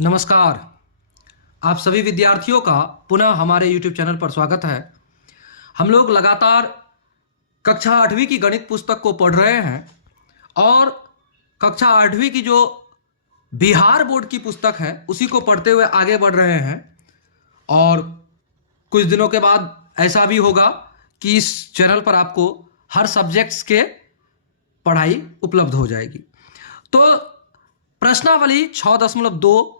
नमस्कार। आप सभी विद्यार्थियों का पुनः हमारे YouTube चैनल पर स्वागत है। हम लोग लगातार कक्षा 8वीं की गणित पुस्तक को पढ़ रहे हैं और कक्षा 8वीं की जो बिहार बोर्ड की पुस्तक है उसी को पढ़ते हुए आगे बढ़ रहे हैं। और कुछ दिनों के बाद ऐसा भी होगा कि इस चैनल पर आपको हर सब्जेक्ट्स के पढ़ाई उपलब्ध हो जाएगी। तो प्रश्नावली 6.2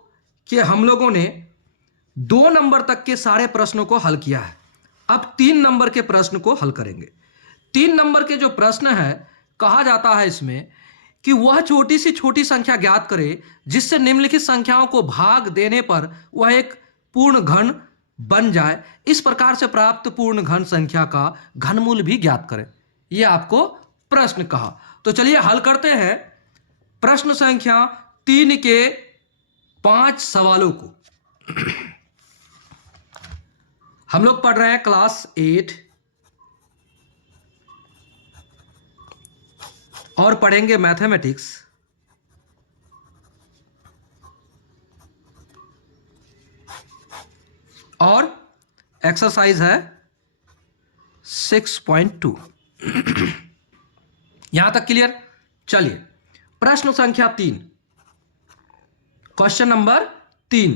कि हम लोगों ने 2 नंबर तक के सारे प्रश्नों को हल किया है। अब 3 नंबर के प्रश्न को हल करेंगे। 3 नंबर के जो प्रश्न है, कहा जाता है इसमें कि वह छोटी सी छोटी संख्या ज्ञात करे जिससे निम्नलिखित संख्याओं को भाग देने पर वह एक पूर्ण घन बन जाए। इस प्रकार से प्राप्त पूर्ण घन संख्या का घनमूल भी ज्ञात करें। यह आपको प्रश्न कहा। तो चलिए हल करते हैं प्रश्न संख्या 3 के 5 सवालों को। हम लोग पढ़ रहे हैं क्लास 8 और पढ़ेंगे मैथमेटिक्स। और एक्सरसाइज है 6.2। यहां तक क्लियर? चलिए प्रश्न संख्या 3, क्वेश्चन नंबर 3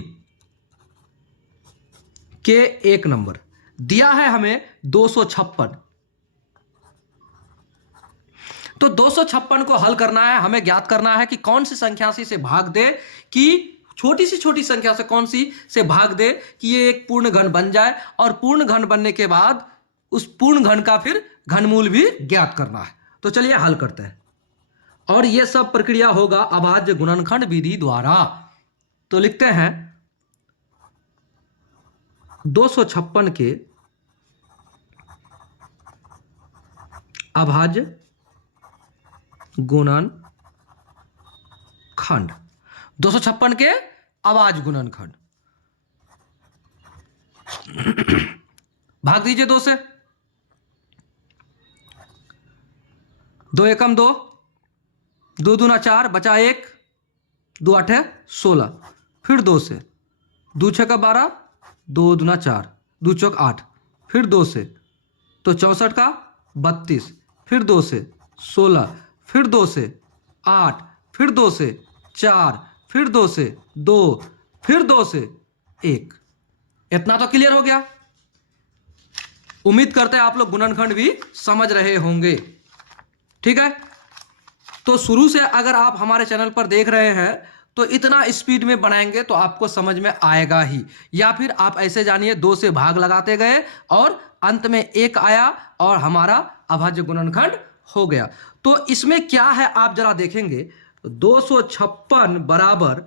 के 1 नंबर दिया है हमें 256। तो 256 को हल करना है। हमें ज्ञात करना है कि कौन सी संख्या से भाग दे, कि छोटी सी छोटी संख्या से कौन सी से भाग दे कि ये एक पूर्ण घन बन जाए, और पूर्ण घन बनने के बाद उस पूर्ण घन का फिर घनमूल भी ज्ञात करना है। तो चलिए हल करते हैं। और यह सब प्रक्रिया होगा अभाज्य गुणनखंड विधि द्वारा। तो लिखते हैं 256 के अभाज्य गुणनखंड। 256 के अभाज्य गुणनखंड भाग दीजिए 2 से। 2 एकम 2, 2 दूना 4, बचा 1, 2 8 16, फिर 2 से, 2 6 का 12, 2 दूना 4, 2 चौक 8, फिर 2 से, तो 64 का 32, फिर 2 से 16, फिर 2 से 8, फिर 2 से 4, फिर 2 से 2, फिर 2 से 1। इतना तो क्लियर हो गया। उम्मीद करते हैं आप लोग गुणनखंड भी समझ रहे होंगे। ठीक है, तो शुरू से अगर आप हमारे चैनल पर देख रहे हैं तो इतना स्पीड में बनाएंगे तो आपको समझ में आएगा ही, या फिर आप ऐसे जानिए 2 से भाग लगाते गए और अंत में 1 आया और हमारा अभाज्य गुणनखंड हो गया। तो इसमें क्या है आप जरा देखेंगे। 256 बराबर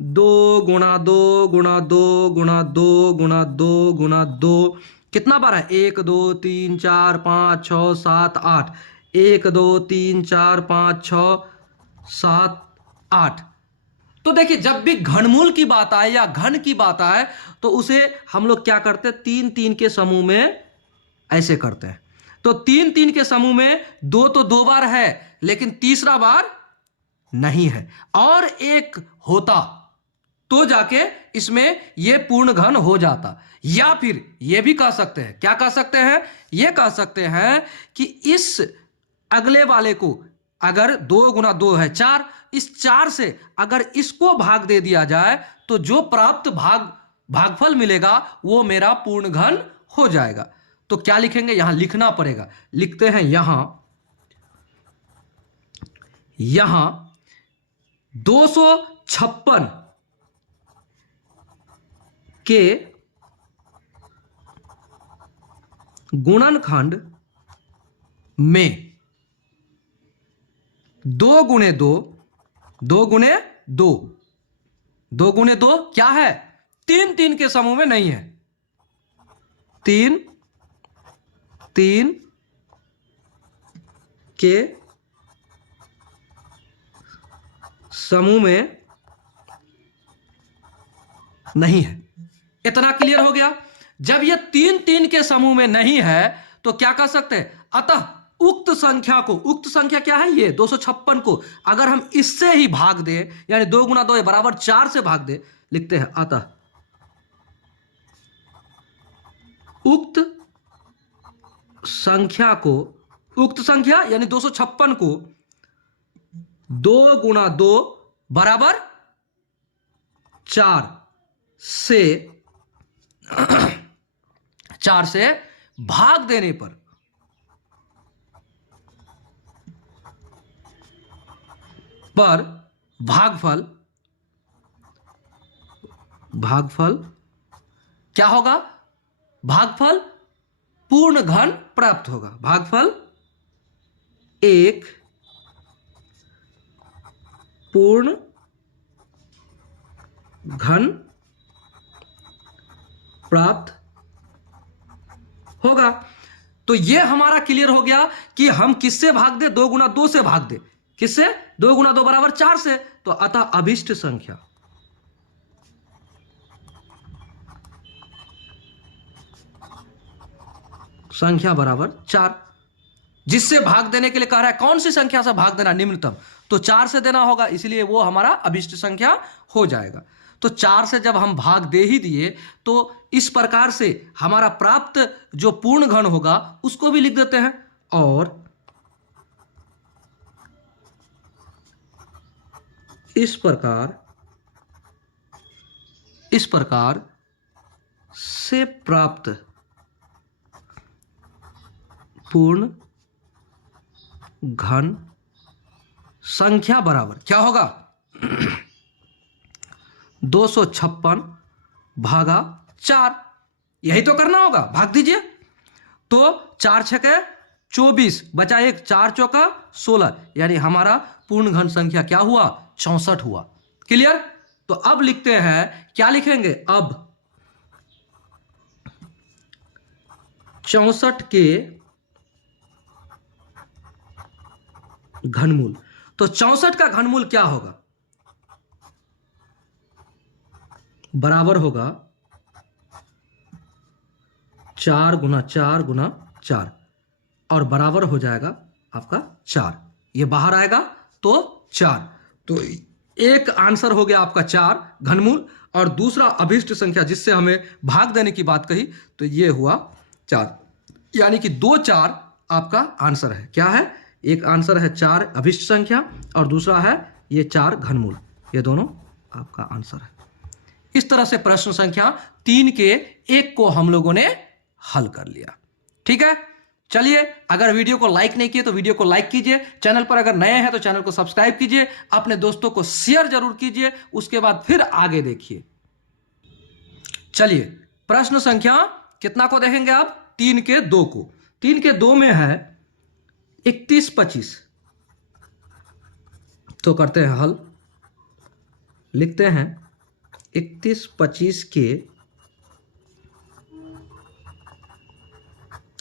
2 गुणा 2 गुणा 2 गुणा 2 गुणा 2 गुणा 2, कितना बार है? 1 2 3 4 5 6 7 8, 1 2 3 4 5 6 7 8। तो देखिए, जब भी घनमूल की बात आए या घन की बात आए तो उसे हम लोग क्या करते हैं? 3 3 के समूह में ऐसे करते हैं। तो 3 3 के समूह में 2 तो 2 बार है, लेकिन तीसरा बार नहीं है। और 1 होता तो जाके इसमें यह पूर्ण घन हो जाता। या फिर यह भी कह सकते हैं, क्या कह सकते हैं? यह कह सकते हैं कि इस अगले वाले को, अगर 2 गुना 2 है 4, इस 4 से अगर इसको भाग दे दिया जाए तो जो प्राप्त भागफल मिलेगा वो मेरा पूर्ण घन हो जाएगा। तो क्या लिखेंगे? यहां लिखना पड़ेगा। लिखते हैं यहां 256 के गुणनखंड में 2 गुणे 2, 2 गुणे 2, 2 गुणे 2 क्या है? 3 3 के समूह में नहीं है। 3 3 के समूह में नहीं है। इतना क्लियर हो गया। जब यह 3 3 के समूह में नहीं है तो क्या कर सकते हैं? अतः उक्त संख्या क्या है, ये 256 को अगर हम इससे ही भाग दे, यानी 2 गुना 2 बराबर 4 से भाग दे, लिखते हैं अतः उक्त संख्या यानी 256 को 2 गुना 2 बराबर 4 से भाग देने पर भागफल क्या होगा, भागफल पूर्ण घन प्राप्त होगा। भागफल एक पूर्ण घन प्राप्त होगा। तो ये हमारा क्लियर हो गया कि हम किससे भाग दे, 2 गुना 2 से भाग दे, किससे, 2 गुना 2 बराबर 4 से। तो अतः अभिष्ट संख्या बराबर 4। जिससे भाग देने के लिए कह रहा है, कौन सी संख्या से भाग देना निम्नतम, तो 4 से देना होगा, इसलिए वो हमारा अभिष्ट संख्या हो जाएगा। तो 4 से जब हम भाग दे ही दिए तो इस प्रकार से हमारा प्राप्त जो पूर्ण घन होगा उसको भी लिख देते हैं। और इस प्रकार से प्राप्त पूर्ण घन संख्या बराबर क्या होगा 256 भागा 4। यही तो करना होगा, भाग दीजिए। तो 4 छके 24 बचा 1, 4 चौका 16, यानी हमारा पूर्ण घन संख्या क्या हुआ, 64 हुआ। क्लियर। तो अब लिखते हैं, क्या लिखेंगे, अब 64 के घनमूल। तो 64 का घनमूल क्या होगा, बराबर होगा 4 गुना 4 गुना 4, और बराबर हो जाएगा आपका 4। ये बाहर आएगा तो 4। तो एक आंसर हो गया आपका 4 घनमूल, और दूसरा अभिष्ट संख्या जिससे हमें भाग देने की बात कही, तो ये हुआ 4, यानी कि 2 4 आपका आंसर है। क्या है, एक आंसर है 4 अभिष्ट संख्या और दूसरा है ये 4 घनमूल। ये दोनों आपका आंसर है। इस तरह से प्रश्न संख्या 3 के 1 को हम लोगों ने हल कर लिया। ठीक है, चलिए, अगर वीडियो को लाइक नहीं किए तो वीडियो को लाइक कीजिए, चैनल पर अगर नए हैं तो चैनल को सब्सक्राइब कीजिए, अपने दोस्तों को शेयर जरूर कीजिए, उसके बाद फिर आगे देखिए। चलिए, प्रश्न संख्या कितना को देखेंगे आप, 3 के 2 को। 3 के 2 में है 31 25। तो करते हैं हल, लिखते हैं 31 25 के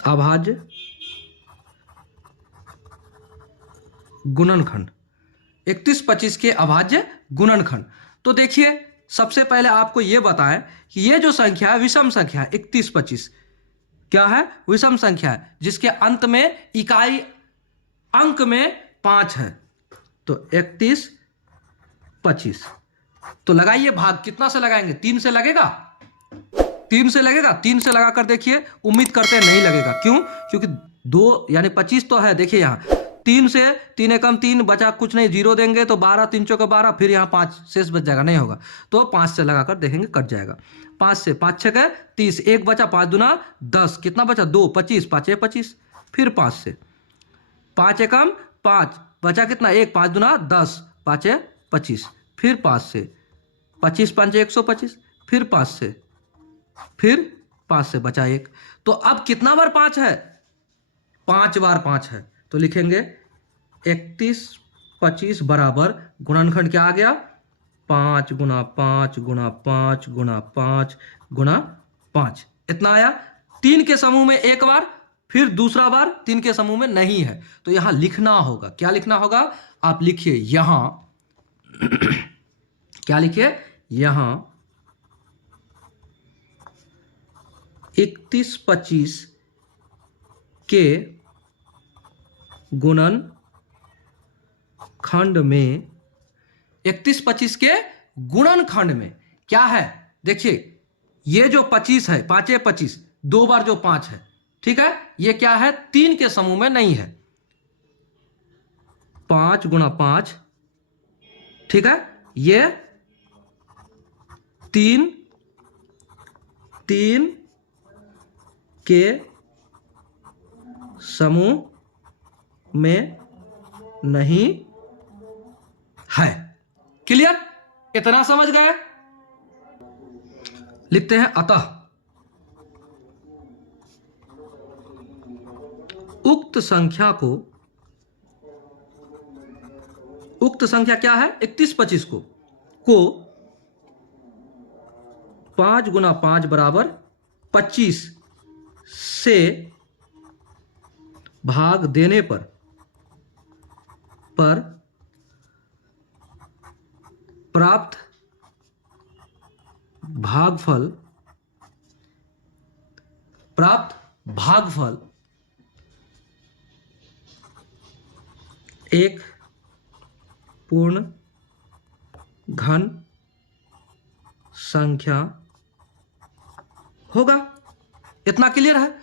अभाज्य गुणनखंड। 31 25 के अभाज्य गुणनखंड। तो देखिए, सबसे पहले आपको यह बताएं कि ये जो संख्या है विषम संख्या है। 31 25 क्या है, विषम संख्या है, जिसके अंत में इकाई अंक में 5 है। तो 31 25, तो लगाइए भाग, कितना से लगाएंगे, 3 से लगेगा, 3 से लगेगा। 3 से लगाकर देखिए, उम्मीद करते हैं नहीं लगेगा। क्यों, क्योंकि 2 यानी 25 तो है। देखिए यहाँ 3 से 3 एकम 3 बचा, कुछ नहीं, 0 देंगे तो 12 3 चौका 12, फिर यहाँ 5 शेष बच जाएगा, नहीं होगा। तो 5 से लगाकर देखेंगे, कट जाएगा। 5 से 5 छः 30, 1 बचा, 5 दूना 10, कितना बचा 2, 25, 5 25, फिर 5 से 5 एकम 5 बचा, कितना 1, 5 दूना 10, 5 25, फिर 5 से 25 5 125, फिर 5 से, फिर 5 से बचा 1। तो अब कितना बार 5 है, 5 बार 5 है। तो लिखेंगे 31 25 बराबर गुणनखंड क्या आ गया, 5 गुना 5 गुना 5 गुना 5 गुना 5, इतना आया। 3 के समूह में एक बार, फिर दूसरा बार 3 के समूह में नहीं है। तो यहां लिखना होगा, क्या लिखना होगा, आप लिखिए यहां क्या लिखिए, यहां 31 25 के गुणन खंड में, 31 25 के गुणन खंड में क्या है, देखिए ये जो 25 है, 5 25, 2 बार जो 5 है, ठीक है, ये क्या है, 3 के समूह में नहीं है, 5 गुणा 5, ठीक है, ये 3 के समूह में नहीं है। क्लियर, इतना समझ गए। लिखते हैं अतः उक्त संख्या क्या है, 31 25 को 5 गुना 5 बराबर 25 से भाग देने पर प्राप्त भागफल एक पूर्ण घन संख्या होगा। इतना क्लियर है।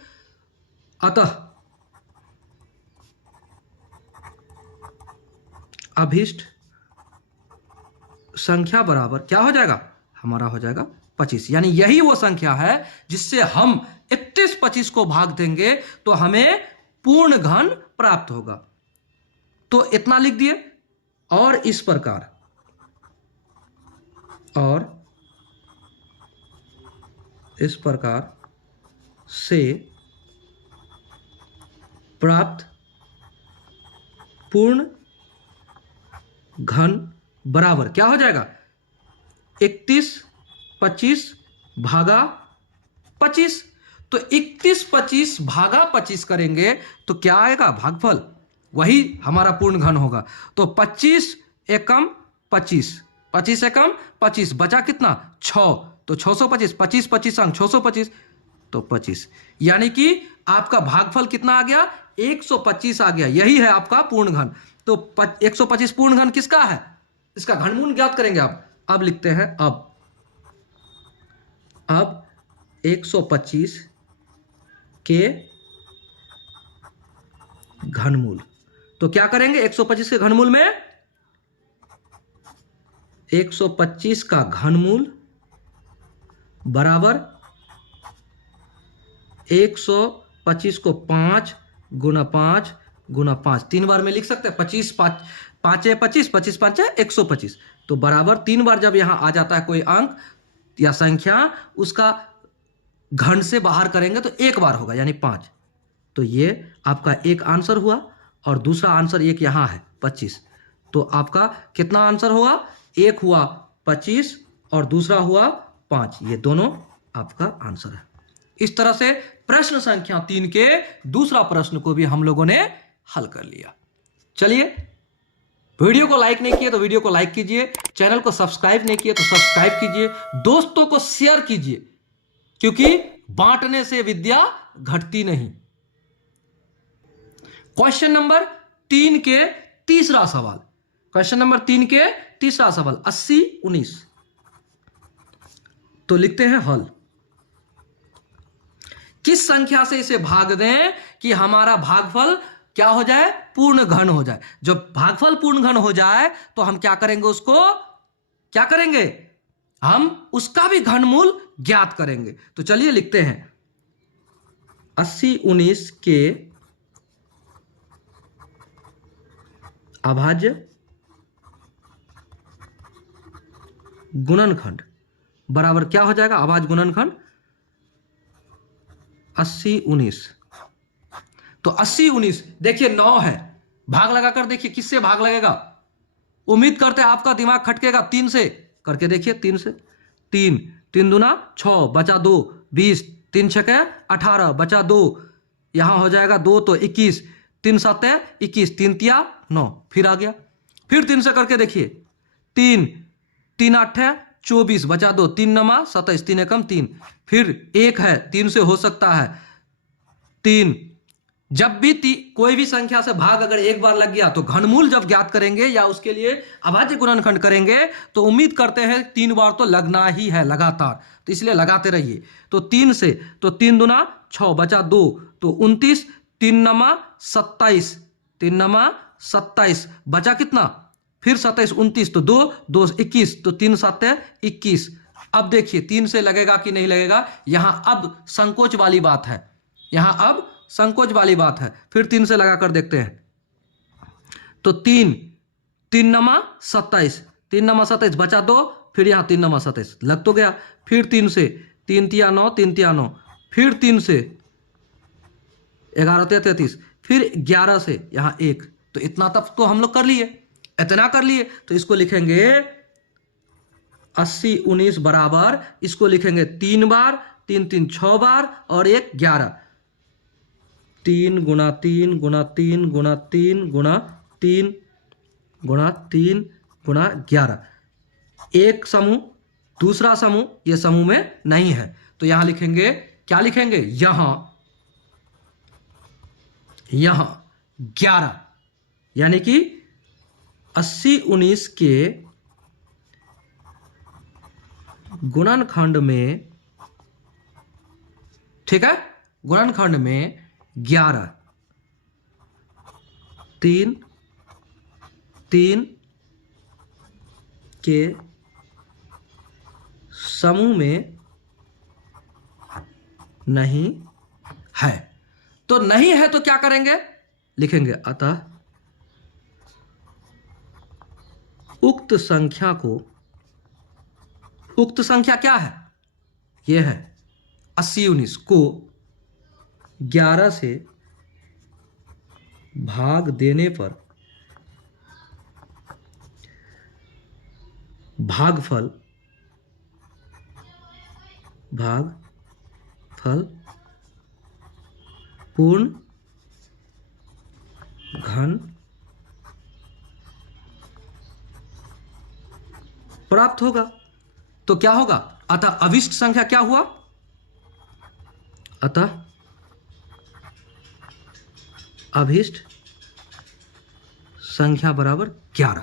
अतः अभीष्ट संख्या बराबर क्या हो जाएगा, हमारा हो जाएगा 25, यानी यही वो संख्या है जिससे हम 31 25 को भाग देंगे तो हमें पूर्ण घन प्राप्त होगा। तो इतना लिख दिए। और इस प्रकार से प्राप्त पूर्ण घन बराबर क्या हो जाएगा, 31 25 भागा 25। तो 31 25 भागा 25 करेंगे तो क्या आएगा, भागफल, वही हमारा पूर्ण घन होगा। तो 25 एकम 25, 25 एकम 25, बचा कितना 6, तो 625, 25 25 अंक 625, तो 25, यानी कि आपका भागफल कितना आ गया, 125 आ गया। यही है आपका पूर्ण घन। तो 125 पूर्ण घन किसका है, इसका घनमूल ज्ञात करेंगे आप। अब लिखते हैं अब 125 के घनमूल। तो क्या करेंगे, 125 के घनमूल में 125 का घनमूल बराबर 125 को 5 गुना 5 गुना 5, 3 बार में लिख सकते हैं। 25 5 5 25, 25 5 125, तो बराबर 3 बार जब यहां आ जाता है कोई अंक या संख्या, उसका घन से बाहर करेंगे तो एक बार होगा, यानी 5। तो ये आपका एक आंसर हुआ और दूसरा आंसर एक यहां है 25। तो आपका कितना आंसर हुआ, एक हुआ 25 और दूसरा हुआ 5, ये दोनों आपका आंसर है। इस तरह से प्रश्न संख्या 3 के दूसरा प्रश्न को भी हम लोगों ने हल कर लिया। चलिए, वीडियो को लाइक नहीं किया तो वीडियो को लाइक कीजिए, चैनल को सब्सक्राइब नहीं किया तो सब्सक्राइब कीजिए, दोस्तों को शेयर कीजिए, क्योंकि बांटने से विद्या घटती नहीं। क्वेश्चन नंबर 3 के तीसरा सवाल, क्वेश्चन नंबर 3 के तीसरा सवाल 80 19। तो लिखते हैं हल। किस संख्या से इसे भाग दें कि हमारा भागफल क्या हो जाए, पूर्ण घन हो जाए। जब भागफल पूर्ण घन हो जाए तो हम क्या करेंगे, उसको क्या करेंगे, हम उसका भी घनमूल ज्ञात करेंगे। तो चलिए लिखते हैं 80 19 के अभाज्य गुणनखंड बराबर क्या हो जाएगा, अभाज्य गुणनखंड 80 19। तो 80 19, देखिए 9 है, भाग लगाकर देखिए किससे भाग लगेगा। उम्मीद करते हैं आपका दिमाग खटकेगा, 3 से करके देखिए, 3 से 3 3 दूना 6 बचा 2 20, 3 छक्के 18 बचा 2, यहां हो जाएगा 2 तो 21, 3 7 21, 3 तिया 9, फिर आ गया। फिर 3 से करके देखिए, 3 3 8 24 बचा 2, 3 9 27, 3 एकम 3, फिर 1 है 3 से हो सकता है, 3 जब भी कोई भी संख्या से भाग अगर एक बार लग गया तो घनमूल जब ज्ञात करेंगे या उसके लिए अभाज्य गुणनखंड करेंगे तो उम्मीद करते हैं 3 बार तो लगना ही है लगातार, तो इसलिए लगाते रहिए। तो 3 से तो 3 दूना 6 बचा 2 तो 29, 3 नमा 27, 3 नमा 27 बचा कितना, फिर 27 29 तो 2 2 21 तो 3 7 21। अब देखिए 3 से लगेगा कि नहीं लगेगा, यहां अब संकोच वाली बात है, यहां अब संकोच वाली बात है। फिर 3 से लगाकर देखते हैं तो 3 3 नमा 27, 3 नमा 27 बचा 2, फिर यहां 3 नमा 27 लग तो गया। फिर 3 से 3 तिया 9 3 तिया 9, फिर 3 से 11 तिया 33, फिर 11 से यहां 1, तो इतना तक तो हम लोग कर लिए, इतना कर लिए। तो इसको लिखेंगे 80 19 बराबर, इसको लिखेंगे 3 बार, 3 3 6 बार और 1 11, 3 गुणा 3 गुणा 3 गुणा 3 गुणा 3 गुणा 3 गुणा 11, एक समूह दूसरा समूह ये समूह में नहीं है, तो यहां लिखेंगे, क्या लिखेंगे, यहां 11, यानी कि 80 19 के गुणनखंड में, ठीक है, गुणनखंड में 11 3 3 के समूह में नहीं है। तो नहीं है तो क्या करेंगे, लिखेंगे अतः उक्त संख्या को, उक्त संख्या क्या है, यह है 80 19 को 11 से भाग देने पर भागफल पूर्ण घन प्राप्त होगा। तो क्या होगा, अतः अभिष्ट संख्या क्या हुआ, अतः अभिष्ट संख्या बराबर 11,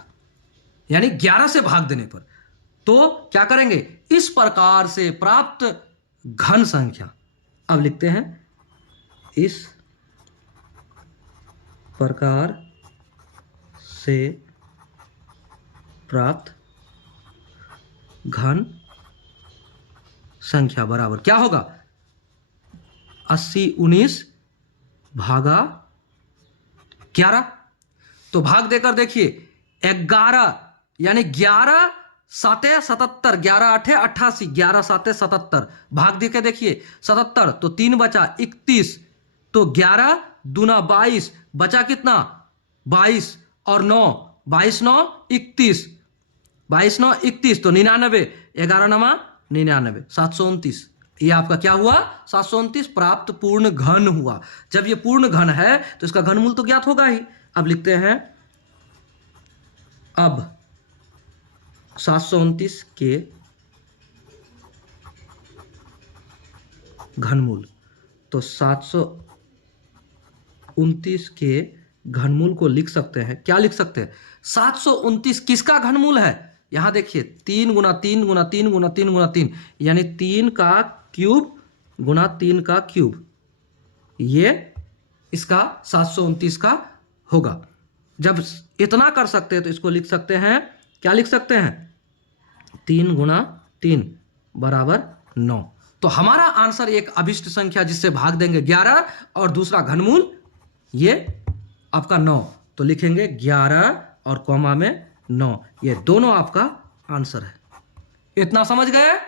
यानी 11 से भाग देने पर। तो क्या करेंगे, इस प्रकार से प्राप्त घन संख्या, अब लिखते हैं इस प्रकार से प्राप्त घन संख्या बराबर क्या होगा, 80 19 भागा 11। तो भाग देकर देखिए 11 यानी 11 7 77, 11 8 88, 11 7 77, भाग देकर देखिए 77 तो 3 बचा 31, तो 11 दूना 22 बचा कितना 22 और 9 22 9 31, 22 9 31 तो 99, 11 नमा 99 729, ये आपका क्या हुआ 729 प्राप्त पूर्ण घन हुआ। जब ये पूर्ण घन है तो इसका घनमूल तो ज्ञात होगा ही। अब लिखते हैं, अब 729 के घनमूल, तो 729 के घनमूल को लिख सकते हैं, क्या लिख सकते हैं, 729 किसका घनमूल है, यहां देखिए 3 गुना 3 गुना 3 गुना 3 गुना 3, यानी 3 का क्यूब गुना 3 का क्यूब, ये इसका 729 का होगा। जब इतना कर सकते हैं तो इसको लिख सकते हैं, क्या लिख सकते हैं, 3 गुना 3 बराबर 9। तो हमारा आंसर एक अभिष्ट संख्या जिससे भाग देंगे 11 और दूसरा घनमूल ये आपका 9, तो लिखेंगे 11 और कॉमा में 9, ये दोनों आपका आंसर है। इतना समझ गए,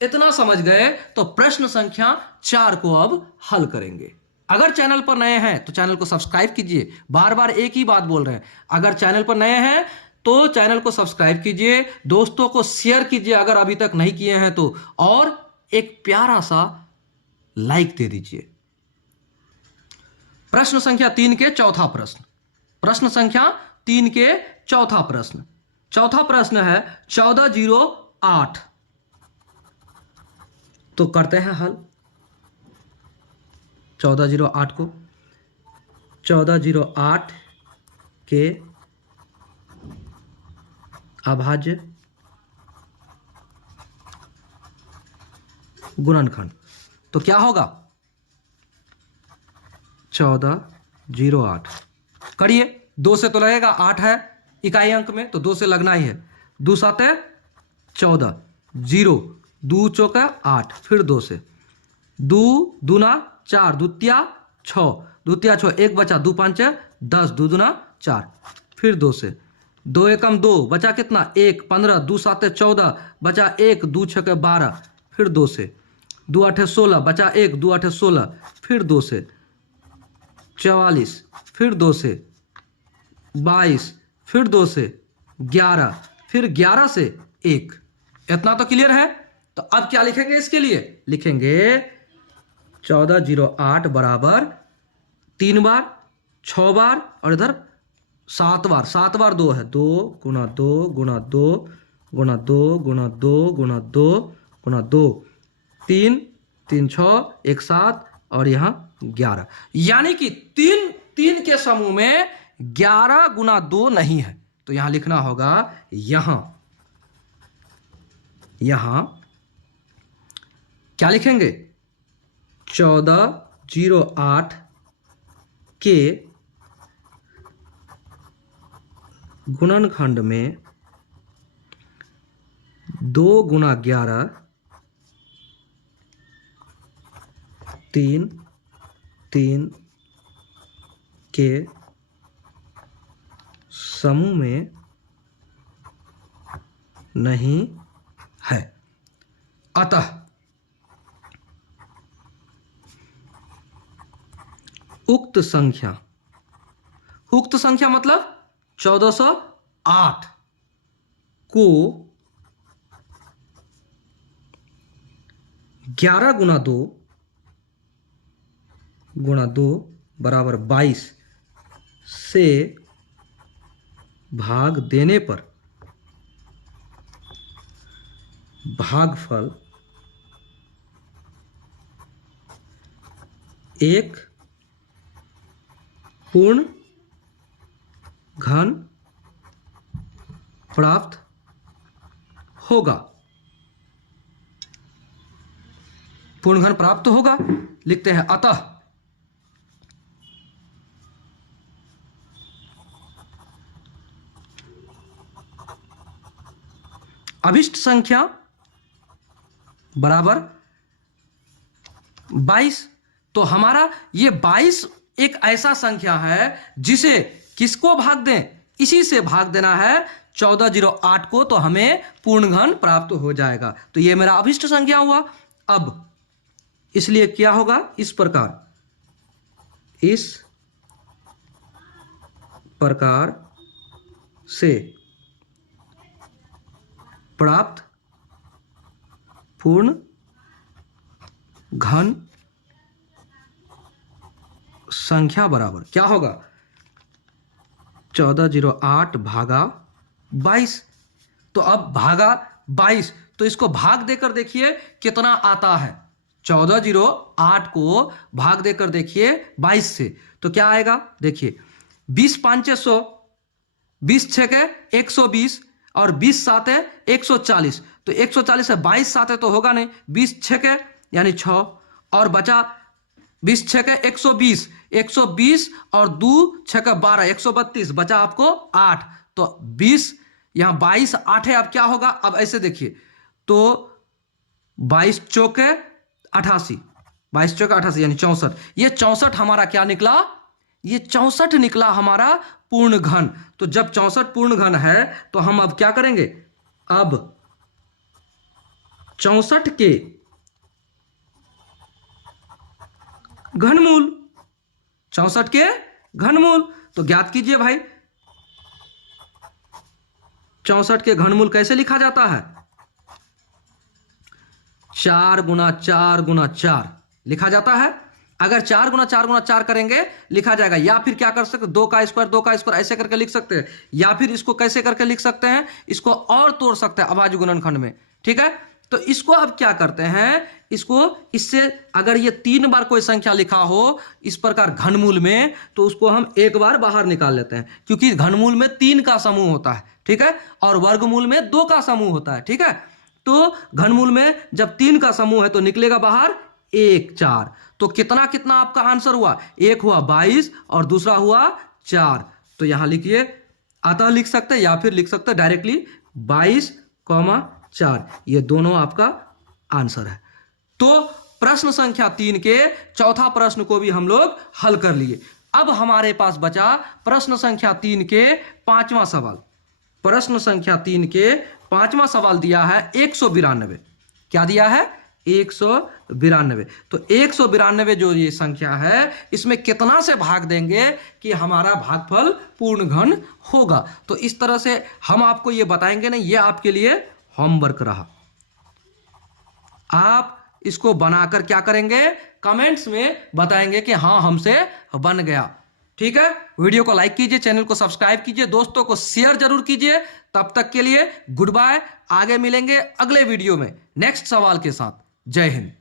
इतना समझ गए तो प्रश्न संख्या 4 को अब हल करेंगे। अगर चैनल पर नए हैं तो चैनल को सब्सक्राइब कीजिए, बार बार एक ही बात बोल रहे हैं, अगर चैनल पर नए हैं तो चैनल को सब्सक्राइब कीजिए, दोस्तों को शेयर कीजिए अगर अभी तक नहीं किए हैं तो, और एक प्यारा सा लाइक दे दीजिए। प्रश्न संख्या 3 के चौथा प्रश्न, प्रश्न संख्या 3 के चौथा प्रश्न, चौथा प्रश्न है 1408। तो करते हैं हल 1408 को। 1408 के अभाज्य गुणनखंड। तो क्या होगा 1408। करिए, 2 से तो लगेगा, 8 है इकाई अंक में तो 2 से लगना ही है। 2 7 14, 0 2 चौका 8, फिर 2 से, 2 दूना 4, द्वितीया 6, द्वितीया 6, 1 बचा, 2 5 10, 2 दूना 4, फिर 2 से, 2 एकम 2 बचा कितना 1, 15, 2 7 14 बचा 1, 2 6 12, फिर 2 से, 2 8 16 बचा 1, 2 8 16, फिर 2 से, 44, फिर 2 से, 22, फिर 2 से, 11, फिर 11 से 1। इतना तो क्लियर है। तो अब क्या लिखेंगे इसके लिए? लिखेंगे 1408 बराबर 3 बार, 6 बार और इधर 7 बार। 7 बार 2 है, 2 गुना 2 गुना 2 गुना 2 गुना 2 गुना 2 गुना 2, 3 3 6 1 7 और यहाँ 11। यानी कि 3 के समूह में 11 गुना 2 नहीं है। तो यहां लिखना होगा, यहां क्या लिखेंगे? 1408 के गुणनखंड में 2 गुना 11 3 3 के समूह में नहीं है। अतः उक्त संख्या मतलब 1408 को 11 गुना 2 बराबर 22 से भाग देने पर भागफल एक पूर्ण घन प्राप्त होगा। पूर्ण घन प्राप्त होगा। लिखते हैं, अतः अभिष्ट संख्या बराबर 22। तो हमारा ये 22 एक ऐसा संख्या है जिसे किसको भाग दें? इसी से भाग देना है 1408 को, तो हमें पूर्ण घन प्राप्त हो जाएगा। तो ये मेरा अभिष्ट संख्या हुआ। अब इसलिए क्या होगा? इस प्रकार से प्राप्त पूर्ण घन संख्या बराबर क्या होगा? 1408 भागा 22। तो अब भागा 22, तो इसको भाग देकर देखिए कितना आता है। 1408 को भाग देकर देखिए 22 से, तो क्या आएगा? देखिए, 20 5 100, 20 6 120 और 20 7 140। तो 140 है, 22 7 तो होगा नहीं, 20 6 यानी 6 और बचा 20 6 120, 120 और 2 6 12 132, बचा आपको 8। तो 20 यहां 22 8 है। अब क्या होगा? अब ऐसे देखिए, तो 22 चौके 88, 22 चौके 88 यानी 64। ये 64 हमारा क्या निकला? ये 64 निकला हमारा पूर्ण घन। तो जब 64 पूर्ण घन है तो हम अब क्या करेंगे? अब 64 के घनमूल, 64 के घनमूल तो ज्ञात कीजिए भाई। 64 के घनमूल कैसे लिखा जाता है? 4 गुना 4 गुना 4 लिखा जाता है। अगर 4 गुना 4 गुना 4 करेंगे लिखा जाएगा, या फिर क्या कर सकते हैं? 2 का स्क्वायर ऐसे करके लिख सकते हैं, या फिर इसको कैसे करके लिख सकते हैं? इसको और तोड़ सकते हैं अभाज्य गुणनखंड में। ठीक है, तो इसको अब क्या करते हैं, इसको इससे अगर ये 3 बार कोई संख्या लिखा हो इस प्रकार घनमूल में, तो उसको हम एक बार बाहर निकाल लेते हैं, क्योंकि घनमूल में 3 का समूह होता है, ठीक है, और वर्गमूल में 2 का समूह होता है, ठीक है। तो घनमूल में जब 3 का समूह है तो निकलेगा बाहर 1 4। तो कितना कितना आपका आंसर हुआ, एक हुआ 22 और दूसरा हुआ 4। तो यहां लिखिए, अतः लिख सकते हैं या फिर लिख सकते हैं डायरेक्टली 22,4, ये दोनों आपका आंसर है। तो प्रश्न संख्या 3 के चौथा प्रश्न को भी हम लोग हल कर लिए। अब हमारे पास बचा प्रश्न संख्या 3 के 5वां सवाल। प्रश्न संख्या 3 के 5वां सवाल दिया है 192। क्या दिया है, 192। तो 192 जो ये संख्या है, इसमें कितना से भाग देंगे कि हमारा भागफल पूर्ण घन होगा। तो इस तरह से हम आपको ये बताएंगे ना, ये आपके लिए होमवर्क रहा। आप इसको बनाकर क्या करेंगे, कमेंट्स में बताएंगे कि हाँ हमसे बन गया, ठीक है। वीडियो को लाइक कीजिए, चैनल को सब्सक्राइब कीजिए, दोस्तों को शेयर जरूर कीजिए। तब तक के लिए गुड बाय, आगे मिलेंगे अगले वीडियो में नेक्स्ट सवाल के साथ। जय हिंद।